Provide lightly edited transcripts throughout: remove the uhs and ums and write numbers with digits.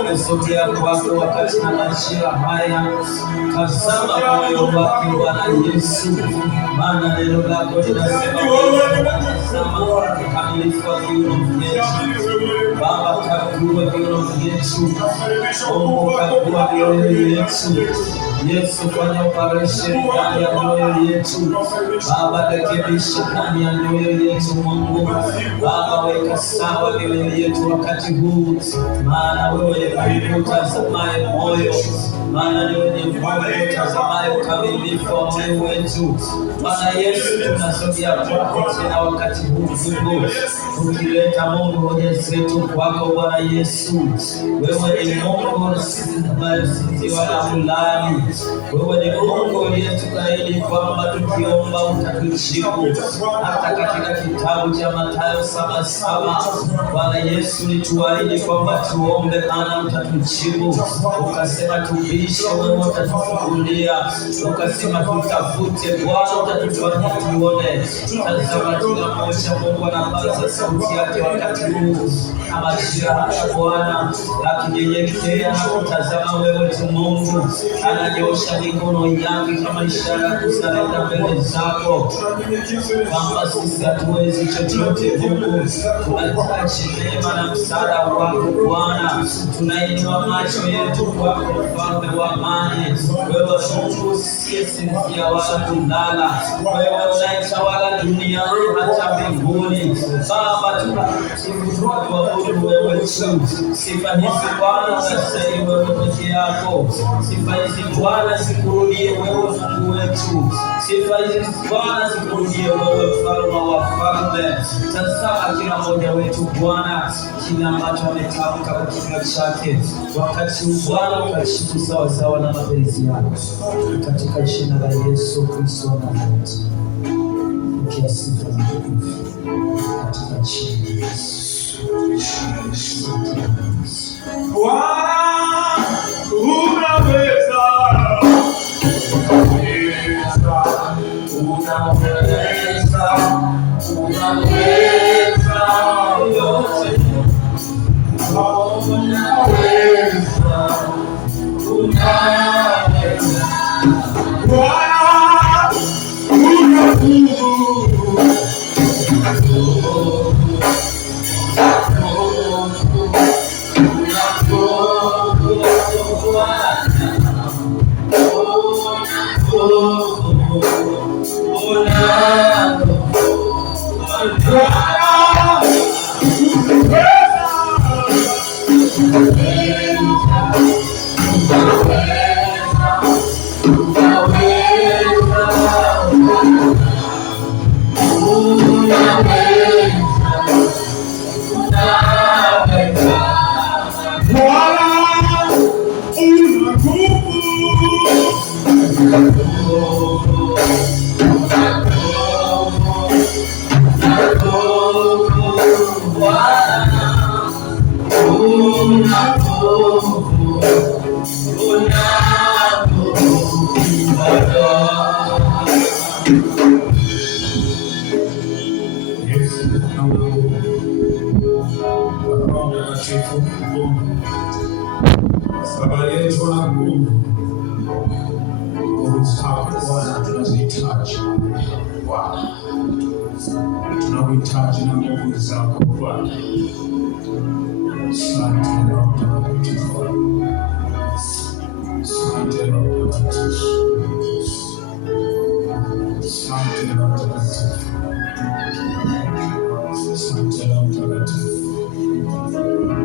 Umesogea kwako wakati na majira haya, tazama moyo wake Bwana Yesu, maana neno lako linasema tazama ukamilifu wa viuno vyetu. Baba, kagua viuno vyetu, Mungu kagua mioyo yetu. Yesu, fanya operation ndani ya mioyo yetu Baba, rekebisha ndani ya mioyo yetu Mungu Baba, weka sawa mioyo yetu wakati huu, maana wewe ni utazamaye moyo, maana ni wewe utazamaye ukamilifu wa moyo wetu. Bwana Yesu, tunasogea kwako tena wakati huu Mungu, ukileta Mungu hoja zetu kwako Bwana Yesu. Wewe ni Mungu ambaye sisi wala hulali. Wewe ni Mungu uliyetuahidi kwamba tukiomba utatujibu. Hata katika kitabu cha Mathayo 7:7 Bwana Yesu ulituahidi kwamba tuombe maana utatujibu. Ukasema tubishe, wewe utatufungulia. Ukasema tutafute, Bwana utatufanya tuone. Tazama kila mmoja Mungu anapaza sauti yake wakati huu na majira haya Bwana, akinyenyekea na kutazama wewe tu Mungu, ananyosha mikono yake kama ishara ya kuzalenda mbele zako, kwamba sisi hatuwezi chochote Mungu, tunahitaji neema na msaada wako Bwana. Tunainua macho yetu kwako Mfalme wa amani, wewe Mungu usiyesinzia wala kulala, wewe unayetawala duniani hata mbinguni. Baba, tunakuabudu wewe tu. Sifa hizi Bwana unastahili wewe peke yako. Sifa hizi Bwana zikurudie wewe Mungu wetu. Sifa hizi Bwana zikurudie wewe Mfalme wa wafalme. Tazama kila mmoja wetu Bwana, kila ambacho ametamka kwa kinywa chake wakati huu Bwana, ukashiku sawa sawa na mapenzi yako, katika jina la Yesu Kristo wa Nazareti. Pokea sifa na utukufu katika jina la Yesu. Bwana unaweza, Baba yetu na Mungu, nguvu zako Bwana tunazihitaji Bwana, tunahitaji na nguvu zako Bwana. Asante Roho Mtakatifu, asante Roho Mtakatifu, asante Roho Mtakatifu, asante Roho Mtakatifu,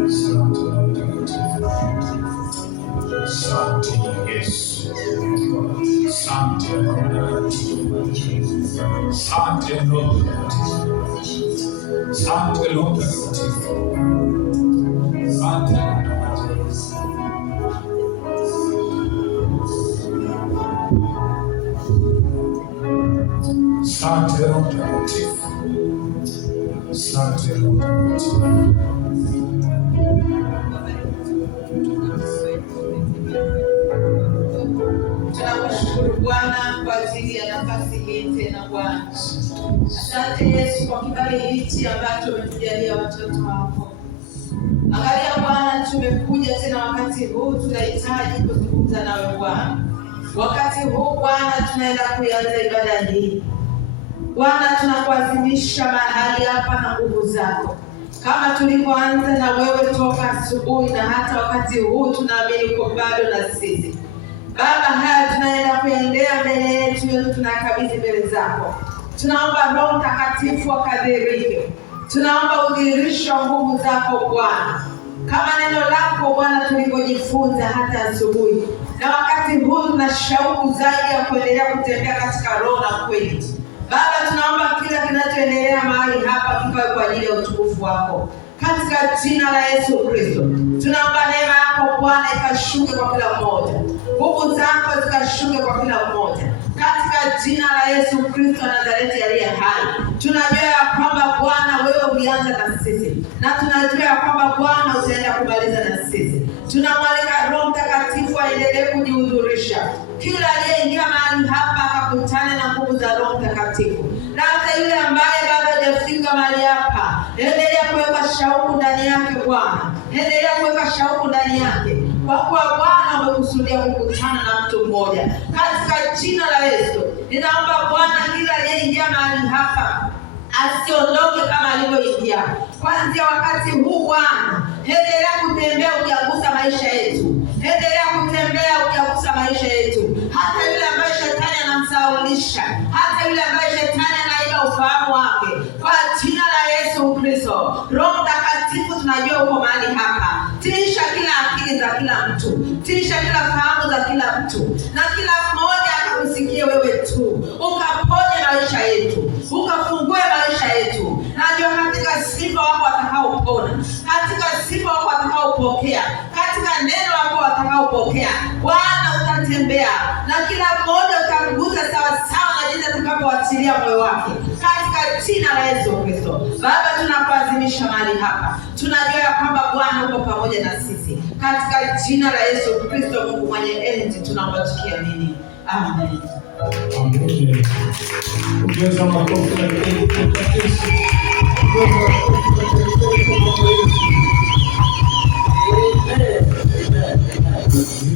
asante Roho Mtakatifu. Asante Yesu, asante Roho Mtakatifu, asante Roho Mtakatifu, asante Roho Mtakatifu, asante Roho Mtakatifu. Asante Roho Mtakatifu, asante Roho Mtakatifu. Tunakushukuru Bwana kwa ajili ya nafasi hii tena Bwana. Asante Yesu kwa kibali hichi ambacho umetujalia watoto wako. Angalia Bwana, tumekuja tena wakati huu, tunahitaji kuzungumza nawe Bwana. Wakati huu Bwana, tunaenda kuanza ibada hii Bwana, tunakuadhimisha mahali hapa na nguvu zako, kama tulivyoanza na wewe toka asubuhi na hata wakati huu tunaamini uko bado na sisi. Baba, haya tunaenda kuendea mbele yetu, yote tunakabidhi mbele zako. Tunaomba Roho Mtakatifu akadhihirike. Tunaomba udhihirishe nguvu zako Bwana, kama neno lako Bwana tulivyojifunza hata asubuhi. Na wakati huu tuna shauku zaidi ya kuendelea kutembea katika roho na kweli. Baba, tunaomba kila kinachoendelea mahali hapa kiwe kwa ajili ya utukufu wako. Katika jina la Yesu Kristo, tunaomba neema yako Bwana ikashuke kwa kila mmoja. Nguvu zako zikashuke kwa kila mmoja. Katika jina la Yesu Kristo Nazareti aliye hai. Tunajua ya kwamba Bwana wewe ulianza na sisi. Na tunajua ya kwamba Bwana utaenda kumaliza na sisi. Tunamwalika Roho Mtakatifu aendelee kujihudhurisha. Kila aliyeingia mahali hapa akakutane na nguvu za Roho Mtakatifu. Na hata yule ambaye bado hajafika mahali hapa, endelea kuweka shauku ndani yake Bwana. Endelea kuweka shauku ndani yake. Kwa kuwa Bwana umekusudia kukutana na mtu mmoja. Katika jina la Yesu, ninaomba Bwana kila aliyeingia mahali hapa asiondoke kama alivyoingia. Kuanzia wakati huu Bwana, endelea kutembea ukiagusa maisha yetu. Endelea kutembea ukiagusa maisha yetu. Hata yule ambaye shetani anamsaulisha, hata yule ambaye shetani anaiba ufahamu wake, kwa jina la Yesu Kristo, Roho Mtakatifu tunajua uko mahali hapa. Tiisha kila akili za kila mtu. Tiisha kila fahamu za kila mtu. Na kila mmoja akakusikie wewe tu. Ukaponye maisha yetu. Ukafungue maisha yetu. Najua katika sifa wako watakaopona. Katika sifa wako watakaopokea. Katika neno wako watakaopokea. Bwana utatembea. Na kila mmoja utakugusa sawa sawa na jinsi atakavyoachilia moyo wake. Katika jina la Yesu Kristo. Baba, tunakuadhimisha mahali hapa. Tunajua ya kwamba Bwana uko pamoja na sisi. Katika jina la Yesu Kristo Mungu mwenye enzi tunaomba tukiamini. Amen. Amen. Ongeza makofi kwa Yesu.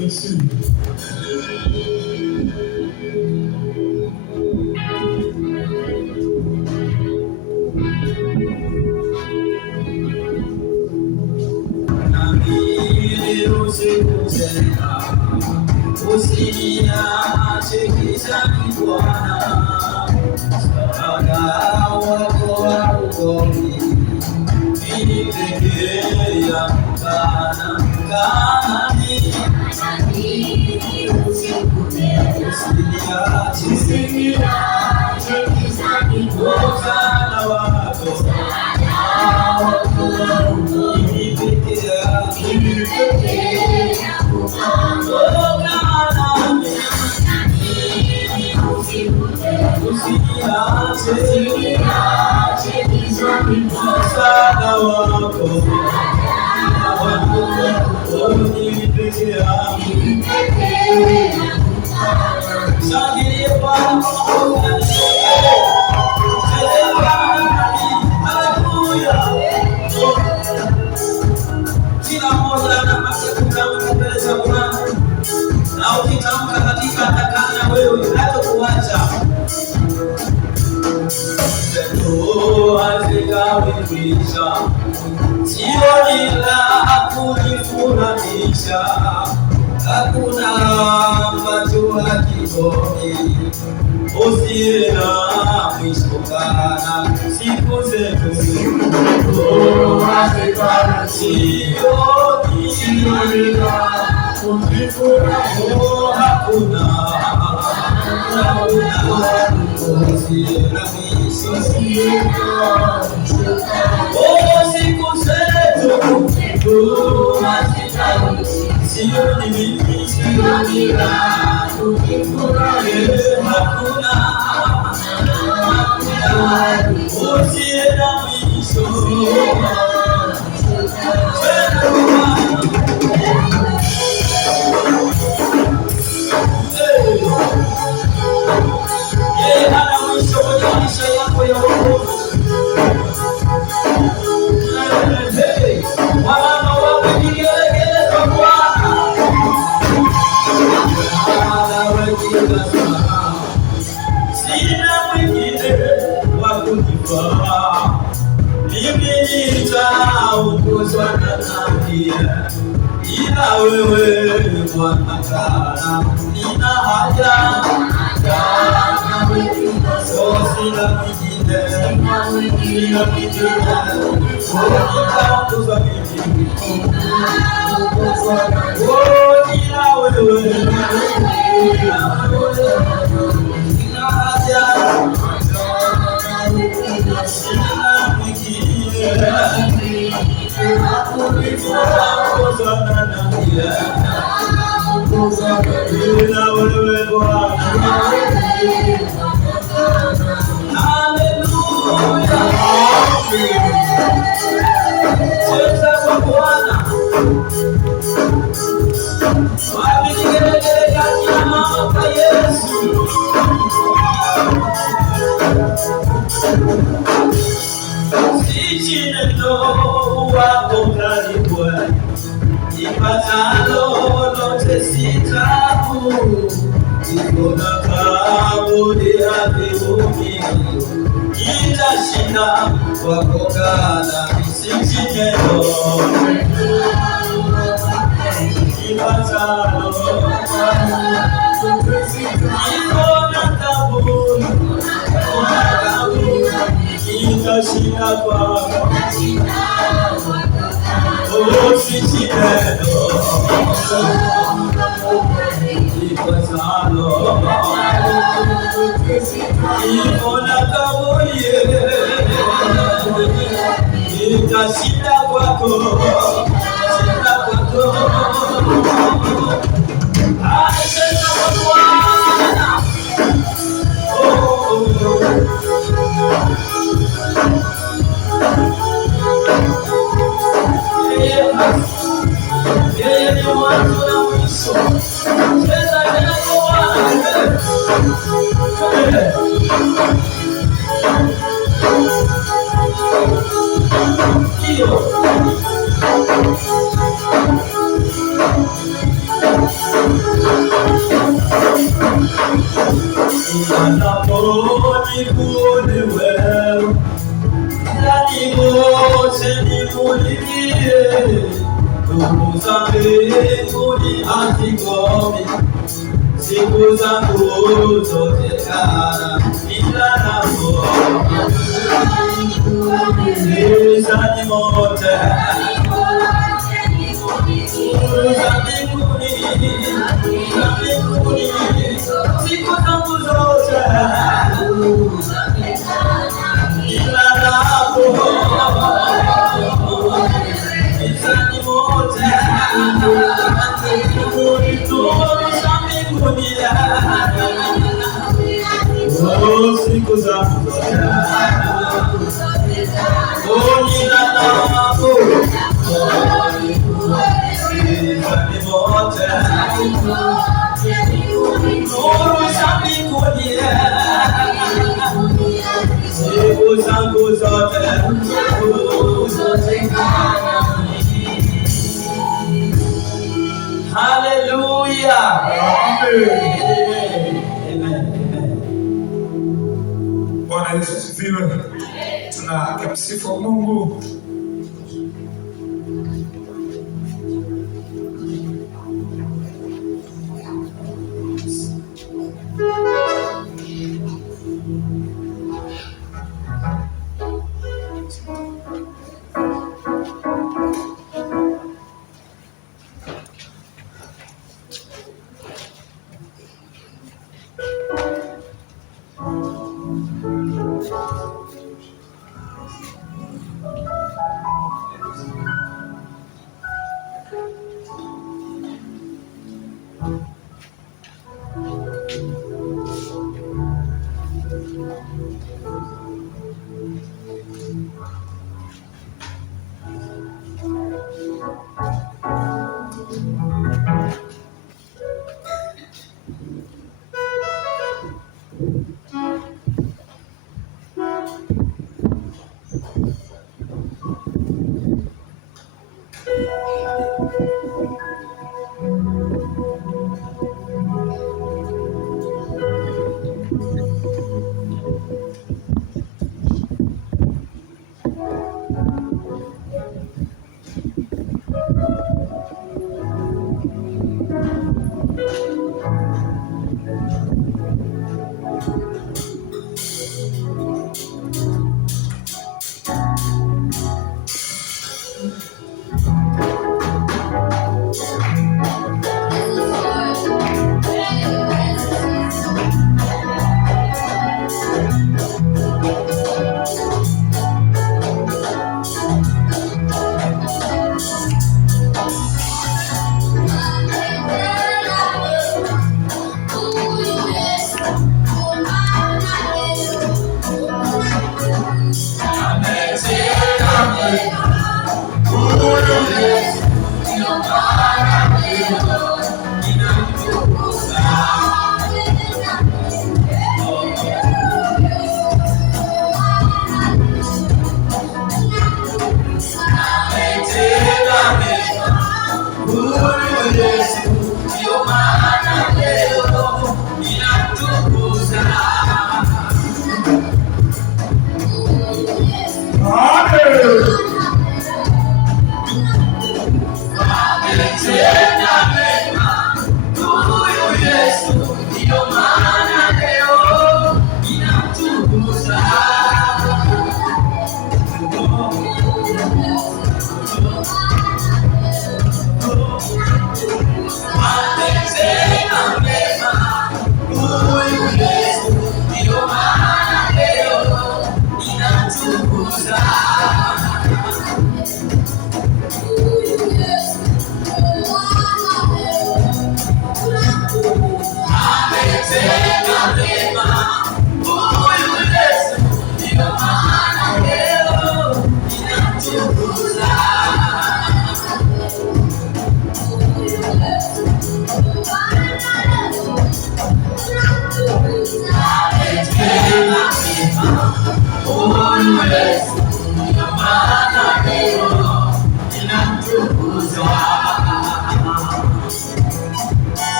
Yesu. Usiniache gizani Bwana, msaada wako wa ugomvi, mimi pekee yangu nami. Usiniache gizani Bwana, mimi pekee yangu Usiniache gizani msaada wako, mimi pekee yangu. Shangilia Bwana, haleluya. Kila mmoja anapaswa kutamka mbele za Bwana, na ukitamka katika atakana wewe hatakuacha. Hazikawikisha sioni la kunifurahisha, hakuna ambacho hakikomi, usiye na mwisho kana siku zetu. Sioni la kunifurahisha, hakuna usiye na mwisho. Siku zetu sioni mimi, sioni la kunifurahisha, hakuna usiye na mwisho. Sina mwingine wa kunifaa, mimi nita ila wewe Bwana kana nina haja sina mwingine nitakuza mimi ila wewe nina haja sina mwingine ila wewe Bwana. Haleluya. Cheza kwa Bwana. Wapi nigelegele kati ya mama Yesu. Sisi neno wako karibu. Ipatalo lote sitabu. Ikona kaburi habibuki. Itashinda wako kana sisi neno. Ipatalo ikona kaburi. Itashinda wako sisi neno. Ipatalo ikona kaburi. Itashinda kwako. Shinda kwako. Asante kwa Bwana. Yeye ni mwanzo na mwisho. Cheza tena kwa Bwana. Ndio. Ninaponi kuone wewe, ndani wote nimulikie, ndugu zangu ni hazikomi, siku zangu zote kana nilalapo, gizani mote, za mbinguni, siku zangu zote nilalapo, gizani mote, za mbinguni, siku zangu zote nilalapo, gizani mote, nuru za mbinguni, siku zangu zote. Haleluya. Bwana Yesu asifiwe. Tunamsifu Mungu.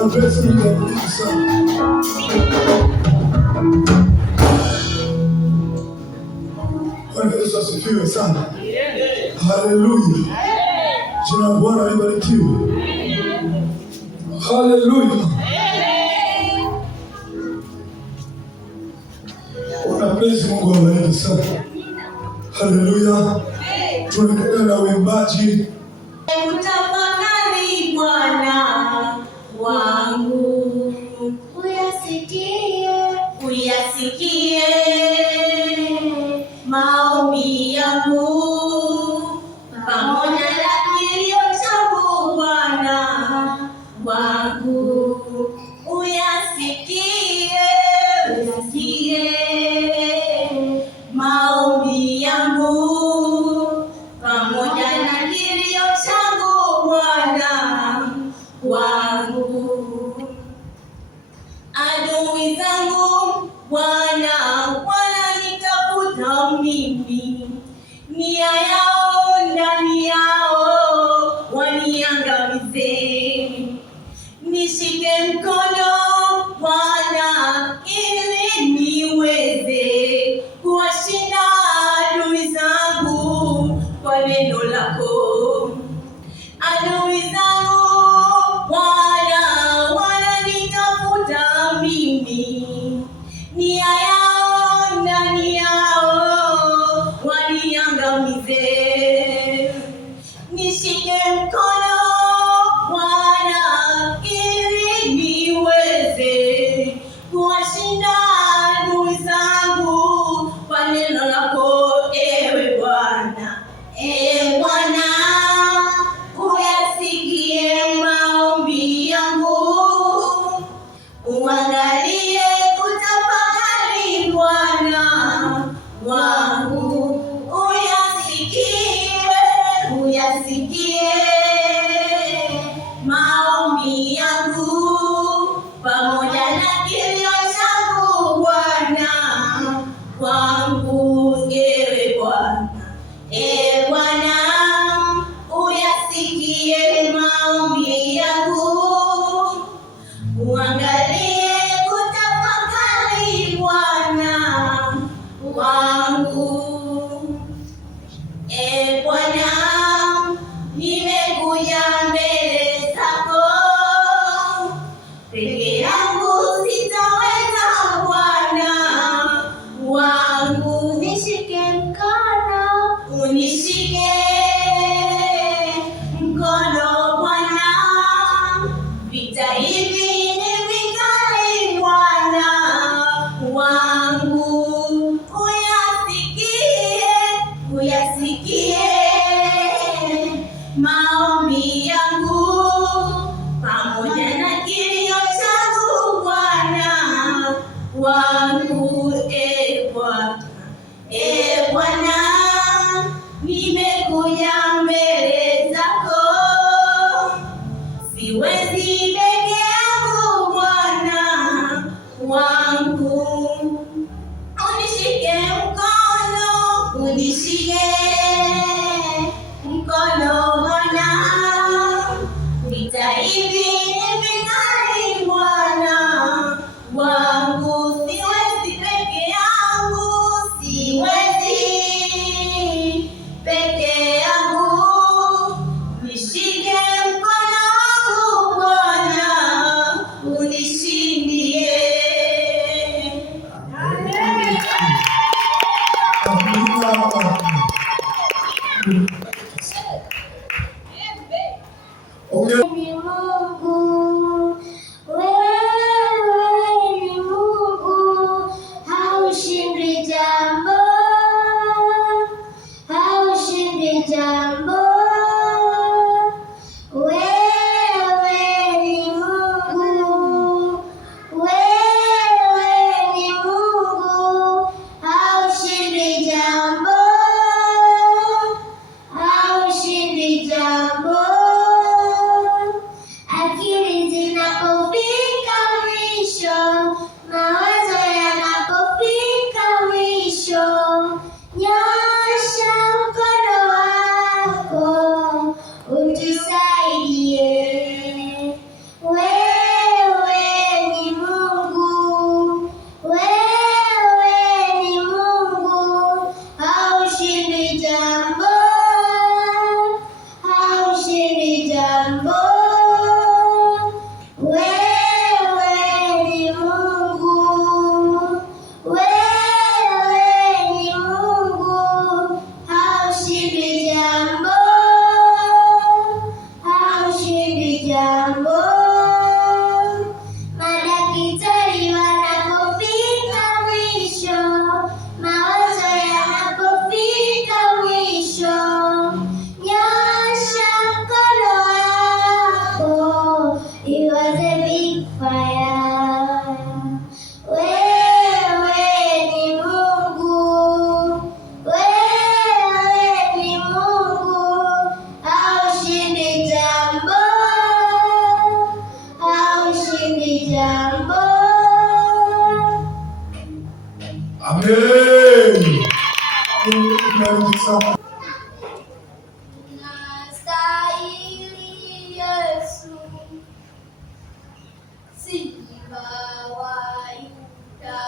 Wanapesi Mungu sana. Bwana Yesu asifiwe sana. Haleluya. Jina la Bwana libarikiwe. Haleluya. Wanapesi Mungu awabariki sana. Haleluya. Tunaendelea na uimbaji. Utafakari Bwana wangu, uyasikie maombi yangu, pamoja na kilio changu Bwana wangu, uyasikie maombi yangu, pamoja na kilio changu Bwana wangu. Adui zangu Bwana wananitafuta mimi, nia yao ndani yao waniangamize. Nishike mkono Bwana ili niweze kuwashinda adui zangu kwa neno lako. Adui zangu Bwana wananitafuta mimi, nia yao ndani yao waniangamize. Nishike mkono Bwana ili niweze kuwashinda adui zangu kwa neno lako, ewe Bwana. Ewe Bwana, uyasikie maombi yangu, uangalie kutafakari Bwana wangu, uyasikie maombi yangu, pamoja na kilio changu Bwana wangu, ewe Bwana. Ewe Bwana, uyasikie maombi yangu, uangalie kutafakari Bwana wangu. Ewe Bwana, nimekuja mbele zako, peke yangu sitaweza Bwana wangu. Unishike mkono Bwana, vita hivi ni vikali Bwana wangu. Uyasikie maombi yangu, pamoja na kilio changu Bwana wangu, ewe Bwana. Ewe Bwana, nimekuja mbele zako, siwezi peke yangu Bwana wangu. Unishike mkono Bwana, vita hivi ni vikali Bwana wangu. Siwezi peke yangu, nishike mkono wangu Bwana, unishindie. was a big fire. Wewe ni Mungu, wewe ni Mungu, haushindi jambo, haushindi jambo. Amen. Unastahili Yesu, Simba wa Yuda,